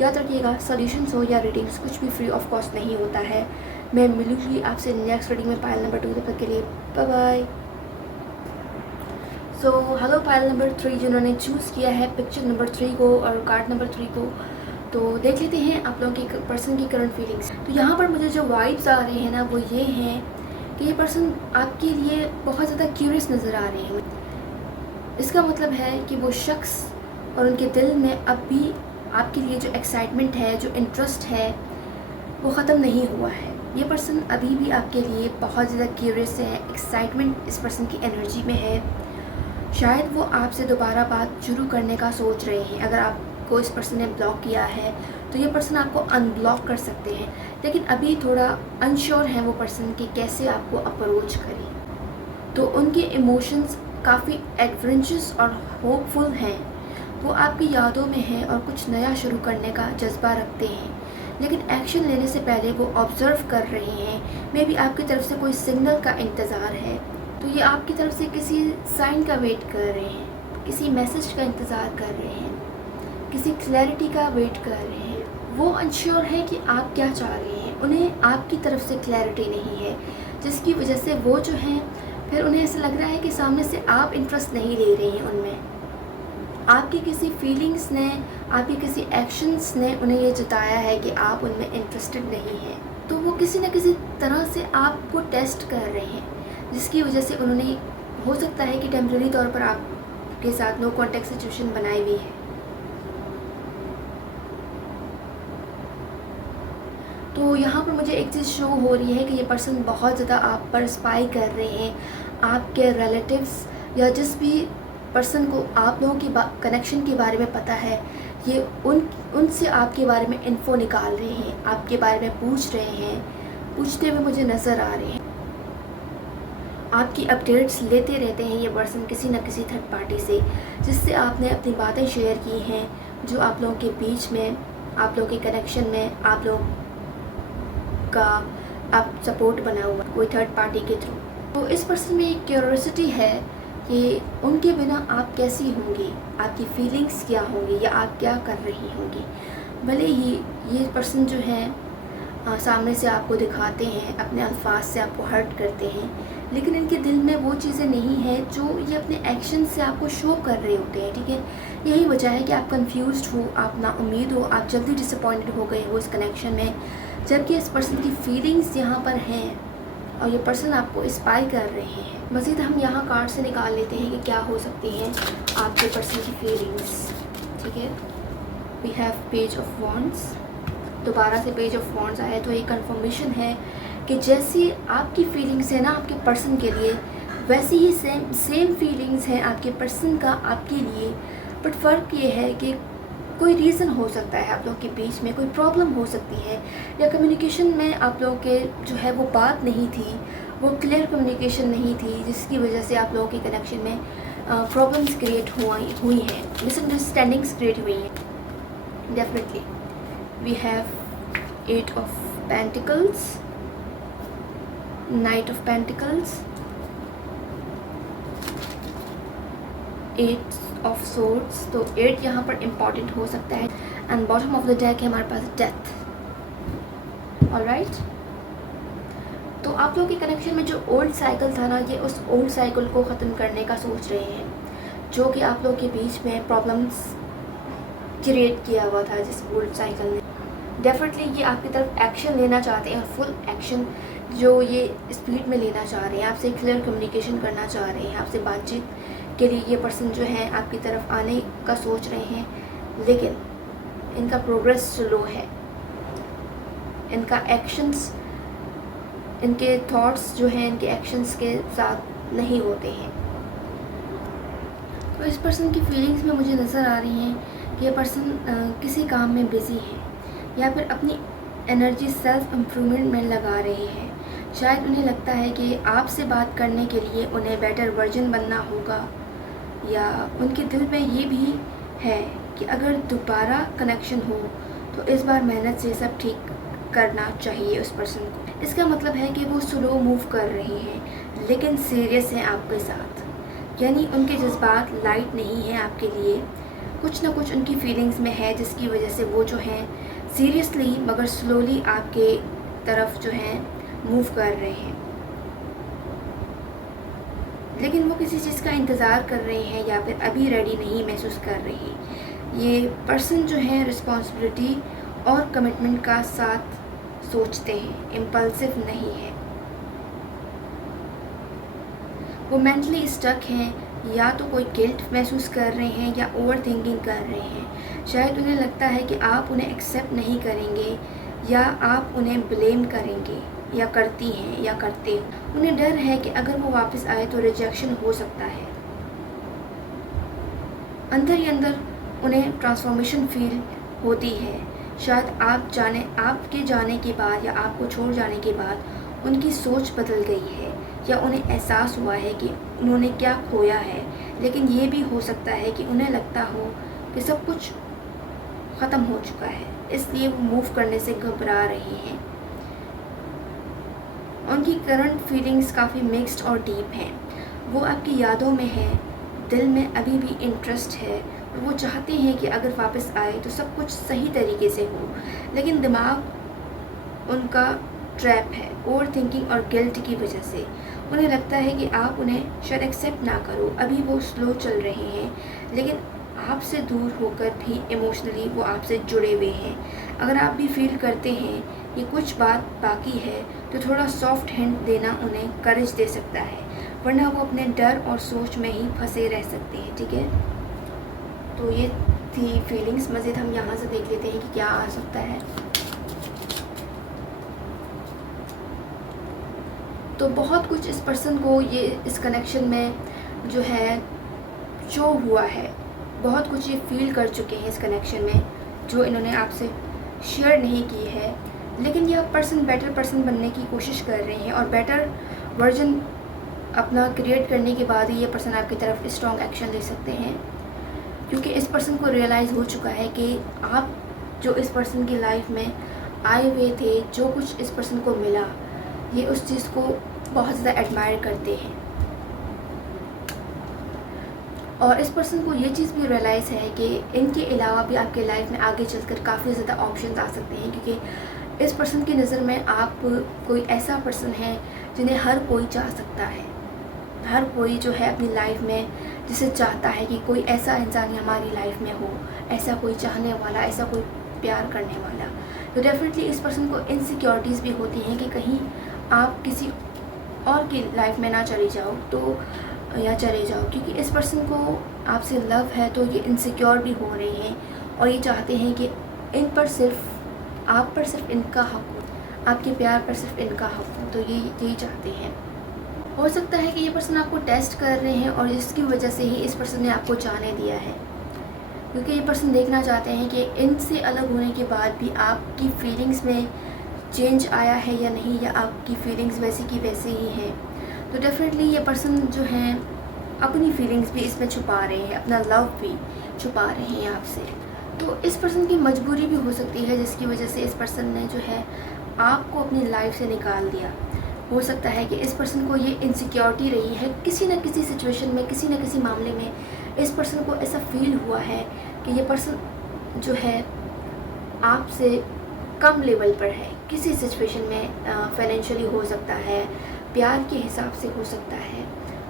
याद रखिएगा, सॉल्यूशंस हो या रीडिंग्स कुछ भी फ्री ऑफ कॉस्ट नहीं होता है। मैं मिलूँगी आपसे नेक्स्ट रीडिंग में पायल नंबर 2। तब तक के लिए bye bye. So hello Payal number 3 जिन्होंने चूज़ किया है पिक्चर नंबर 3 को और कार्ड नंबर 3 को, तो देख लेते हैं आप लोगों की पर्सन की करंट फीलिंग्स। तो यहाँ पर मुझे जो वाइब्स आ रहे हैं ना, वो ये हैं कि ये पर्सन आपके लिए बहुत ज़्यादा क्यूरियस नज़र आ रहे हैं। इसका मतलब है कि वो शख्स और उनके दिल में अब भी आपके लिए जो एक्साइटमेंट है, जो इंटरेस्ट है, वो ख़त्म नहीं हुआ है। ये पर्सन अभी भी आपके लिए बहुत ज़्यादा क्यूरियस है, एक्साइटमेंट इस पर्सन की एनर्जी में है। शायद वो आपसे दोबारा बात शुरू करने का सोच रहे हैं। अगर आपको इस पर्सन ने ब्लॉक किया है तो ये पर्सन आपको अनब्लॉक कर सकते हैं, लेकिन अभी थोड़ा अनश्योर है वो पर्सन कि कैसे आपको अप्रोच करें। तो उनके इमोशंस काफ़ी एडवेंचरस और होपफुल हैं। वो आपकी यादों में हैं और कुछ नया शुरू करने का जज्बा रखते हैं, लेकिन एक्शन लेने से पहले वो ऑब्ज़र्व कर रहे हैं। मे बी आपकी तरफ से कोई सिग्नल का इंतज़ार है, तो ये आपकी तरफ से किसी साइन का वेट कर रहे हैं, किसी मैसेज का इंतज़ार कर रहे हैं, किसी क्लैरिटी का वेट कर रहे हैं। वो अनश्योर है कि आप क्या चाह रहे हैं। उन्हें आपकी तरफ से क्लैरिटी नहीं है, जिसकी वजह से वो जो हैं फिर उन्हें ऐसा लग रहा है कि सामने से आप इंटरेस्ट नहीं ले रहे हैं उनमें। आपकी किसी फीलिंग्स ने, आपके किसी एक्शंस ने उन्हें ये जताया है कि आप उनमें इंटरेस्टेड नहीं हैं। तो वो किसी न किसी तरह से आपको टेस्ट कर रहे हैं, जिसकी वजह से उन्होंने, हो सकता है कि टेम्परेरी तौर पर आपके साथ नो कॉन्टैक्ट सिचुएशन बनाई हुई है। तो यहाँ पर मुझे एक चीज़ शो हो रही है कि ये पर्सन बहुत ज़्यादा आप पर स्पाई कर रहे हैं। आपके रिलेटिव्स या जिस भी पर्सन को आप लोगों की कनेक्शन के बारे में पता है, ये उनसे आपके बारे में इन्फो निकाल रहे हैं, आपके बारे में पूछ रहे हैं, पूछते हुए मुझे नज़र आ रहे हैं। आपकी अपडेट्स लेते रहते हैं ये पर्सन किसी न किसी थर्ड पार्टी से, जिससे आपने अपनी बातें शेयर की हैं, जो आप लोगों के बीच में, आप लोगों के कनेक्शन में, आप लोग का आप सपोर्ट बना हुआ कोई थर्ड पार्टी के थ्रू। तो इस पर्सन में एक क्यूरियोसिटी है कि उनके बिना आप कैसी होंगी, आपकी फीलिंग्स क्या होंगी या आप क्या कर रही होंगी। भले ही ये पर्सन जो है सामने से आपको दिखाते हैं, अपने अल्फाज से आपको हर्ट करते हैं, लेकिन इनके दिल में वो चीज़ें नहीं हैं जो ये अपने एक्शन से आपको शो कर रहे होते हैं। ठीक है, यही वजह है कि आप कंफ्यूज्ड हो, आप नाउम्मीद हो, आप जल्दी डिसअपॉइंटेड हो गए हो इस कनेक्शन में, जबकि इस पर्सन की फीलिंग्स यहाँ पर हैं और ये पर्सन आपको इंस्पायर कर रहे हैं। मज़ीद हम यहाँ कार्ड से निकाल लेते हैं कि क्या हो सकती हैं आपके पर्सन की फीलिंग्स। ठीक है, we have page of wands. दोबारा से पेज ऑफ वॉन्ड्स आया, तो ये कंफर्मेशन है कि जैसी आपकी फीलिंग्स है ना आपके पर्सन के लिए, वैसी ही सेम फीलिंग्स हैं आपके पर्सन का आपके लिए। बट फ़र्क ये है कि कोई रीज़न हो सकता है आप लोगों के बीच में, कोई प्रॉब्लम हो सकती है, या कम्युनिकेशन में आप लोगों के जो है वो बात नहीं थी, वो क्लियर कम्युनिकेशन नहीं थी, जिसकी वजह से आप लोगों के कनेक्शन में प्रॉब्लम्स क्रिएट हुई हैं, मिसअंडरस्टैंडिंग्स क्रिएट हुई हैं। Definitely we have 8 of pentacles, knight of pentacles, 8 of swords. तो 8 यहाँ पर इम्पॉर्टेंट हो सकता है। And bottom of the deck है हमारे पास डेथ। ऑलराइट, तो आप लोगों के कनेक्शन में जो ओल्ड साइकिल था ना, ये उस ओल्ड साइकिल को ख़त्म करने का सोच रहे हैं, जो कि आप लोगों के बीच में प्रॉब्लम्स क्रिएट किया हुआ था जिस ओल्ड साइकिल ने। डेफिनेटली ये आपकी तरफ एक्शन लेना चाहते हैं, और फुल एक्शन जो ये स्पीड में लेना चाह रहे हैं, आपसे क्लियर कम्युनिकेशन करना चाह रहे हैं, आपसे बातचीत के लिए ये पर्सन जो है आपकी तरफ आने का सोच रहे हैं, लेकिन इनका प्रोग्रेस स्लो है। इनका एक्शंस, इनके थॉट्स जो हैं इनके एक्शंस के साथ नहीं होते हैं। तो इस पर्सन की फीलिंग्स में मुझे नज़र आ रही हैं कि ये पर्सन किसी काम में बिज़ी है, या फिर अपनी एनर्जी सेल्फ इम्प्रूवमेंट में लगा रहे हैं, शायद उन्हें लगता है कि आपसे बात करने के लिए उन्हें बेटर वर्जन बनना होगा, या उनके दिल में ये भी है कि अगर दोबारा कनेक्शन हो तो इस बार मेहनत से सब ठीक करना चाहिए उस पर्सन को। इसका मतलब है कि वो स्लो मूव कर रही हैं लेकिन सीरियस हैं आपके साथ, यानी उनके जज्बात लाइट नहीं हैं आपके लिए। कुछ ना कुछ उनकी फीलिंग्स में है जिसकी वजह से वो जो हैं सीरियसली मगर स्लोली आपके तरफ जो हैं मूव कर रहे हैं, लेकिन वो किसी चीज़ का इंतज़ार कर रहे हैं या फिर अभी रेडी नहीं महसूस कर रहे। ये पर्सन जो है रिस्पॉन्सिबिलिटी और कमिटमेंट का साथ सोचते हैं, इम्पल्सिव नहीं है। वो मेंटली स्टक हैं, या तो कोई गिल्ट महसूस कर रहे हैं या ओवर थिंकिंग कर रहे हैं। शायद उन्हें लगता है कि आप उन्हें एक्सेप्ट नहीं करेंगे या आप उन्हें ब्लेम करेंगे, या करती हैं या करते हो। उन्हें डर है कि अगर वो वापस आए तो रिजेक्शन हो सकता है। अंदर ही अंदर उन्हें ट्रांसफॉर्मेशन फील होती है। शायद आपके जाने के बाद या आपको छोड़ जाने के बाद उनकी सोच बदल गई है, या उन्हें एहसास हुआ है कि उन्होंने क्या खोया है। लेकिन ये भी हो सकता है कि उन्हें लगता हो कि सब कुछ ख़त्म हो चुका है, इसलिए वो मूव करने से घबरा रहे हैं। उनकी करंट फीलिंग्स काफ़ी मिक्स्ड और डीप हैं। वो आपकी यादों में है, दिल में अभी भी इंटरेस्ट है, और वो चाहते हैं कि अगर वापस आए तो सब कुछ सही तरीके से हो, लेकिन दिमाग उनका ट्रैप है ओवर थिंकिंग और गिल्ट की वजह से। उन्हें लगता है कि आप उन्हें शायद एक्सेप्ट ना करो, अभी वो स्लो चल रहे हैं, लेकिन आपसे दूर होकर भी इमोशनली वो आपसे जुड़े हुए हैं। अगर आप भी फील करते हैं कि कुछ बात बाकी है तो थोड़ा सॉफ्ट हैंड देना उन्हें करेज दे सकता है, वरना वो अपने डर और सोच में ही फंसे रह सकते हैं। ठीक है, तो ये थी फीलिंग्स। मज़ीद हम यहाँ से देख लेते हैं कि क्या आ सकता है। तो बहुत कुछ इस पर्सन को ये इस कनेक्शन में जो है शो हुआ है, बहुत कुछ ये फील कर चुके हैं इस कनेक्शन में जो इन्होंने आपसे शेयर नहीं की है। लेकिन यह पर्सन बेटर पर्सन बनने की कोशिश कर रहे हैं, और बेटर वर्जन अपना क्रिएट करने के बाद ही ये पर्सन आपकी तरफ स्ट्रॉन्ग एक्शन ले सकते हैं, क्योंकि इस पर्सन को रियलाइज़ हो चुका है कि आप जो इस पर्सन की लाइफ में आए हुए थे, जो कुछ इस पर्सन को मिला, ये उस चीज़ को बहुत ज़्यादा एडमायर करते हैं। और इस पर्सन को ये चीज़ भी रियलाइज़ है कि इनके अलावा भी आपके लाइफ में आगे चलकर काफ़ी ज़्यादा ऑप्शंस आ सकते हैं, क्योंकि इस पर्सन की नज़र में आप कोई ऐसा पर्सन है जिन्हें हर कोई चाह सकता है। हर कोई जो है अपनी लाइफ में जिसे चाहता है कि कोई ऐसा इंसान हमारी लाइफ में हो, ऐसा कोई चाहने वाला, ऐसा कोई प्यार करने वाला। तो डेफिनेटली इस पर्सन को इनसिक्योरिटीज़ भी होती हैं कि कहीं आप किसी और की लाइफ में ना चले जाओ तो या चले जाओ, क्योंकि इस पर्सन को आपसे लव है, तो ये इनसिक्योर भी हो रहे हैं और ये चाहते हैं कि इन पर सिर्फ आप पर सिर्फ इनका हक हो, आपके प्यार पर सिर्फ इनका हक हो। तो ये यही चाहते हैं। हो सकता है कि ये पर्सन आपको टेस्ट कर रहे हैं और इसकी वजह से ही इस पर्सन ने आपको जाने दिया है, क्योंकि ये पर्सन देखना चाहते हैं कि इनसे अलग होने के बाद भी आपकी फीलिंग्स में चेंज आया है या नहीं, या आपकी फीलिंग्स वैसी की वैसे ही हैं। तो डेफिनेटली ये पर्सन जो हैं अपनी फीलिंग्स भी इसमें छुपा रहे हैं, अपना लव भी छुपा रहे हैं आपसे। तो इस पर्सन की मजबूरी भी हो सकती है जिसकी वजह से इस पर्सन ने जो है आपको अपनी लाइफ से निकाल दिया। हो सकता है कि इस पर्सन को ये इनसिक्योरिटी रही है किसी न किसी सिचुएशन में, किसी न किसी मामले में इस पर्सन को ऐसा फील हुआ है कि ये पर्सन जो है आपसे कम लेवल पर है, किसी सिचुएशन में फाइनेंशियली हो सकता है, प्यार के हिसाब से हो सकता है।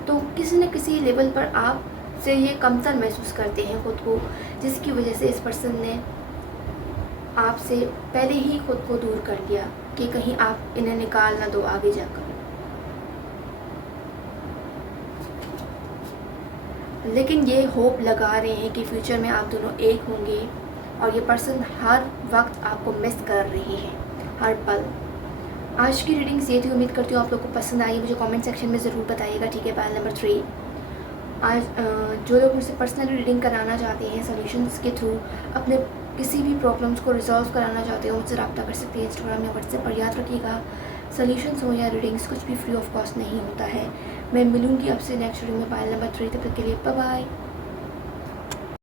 तो किसी न किसी लेवल पर आप से ये कमतर महसूस करते हैं खुद को, जिसकी वजह से इस पर्सन ने आपसे पहले ही खुद को दूर कर लिया कि कहीं आप इन्हें निकाल ना दो आगे जाकर। लेकिन ये होप लगा रहे हैं कि फ्यूचर में आप दोनों एक होंगे, और ये पर्सन हर वक्त आपको मिस कर रही है, हर पल। आज की रीडिंग्स ये थी, उम्मीद करती हूँ आप लोगों को पसंद आई। मुझे कमेंट सेक्शन में ज़रूर बताइएगा। ठीक है, पायल नंबर 3। आज जो लोग मुझसे पर्सनली रीडिंग कराना चाहते हैं सॉल्यूशंस के थ्रू, अपने किसी भी प्रॉब्लम्स को रिजॉल्व कराना चाहते हो, मुझसे रब्ता कर सकते हैं इंस्टाग्राम या व्हाट्सएप पर। याद रखिएगा सोल्यूशंस हो या रीडिंग्स, कुछ भी फ्री ऑफ कॉस्ट नहीं होता है। मैं मिलूँगी आपसे नेक्स्ट रीडिंग में पायल नंबर 3। तब तक के लिए बाय बाय।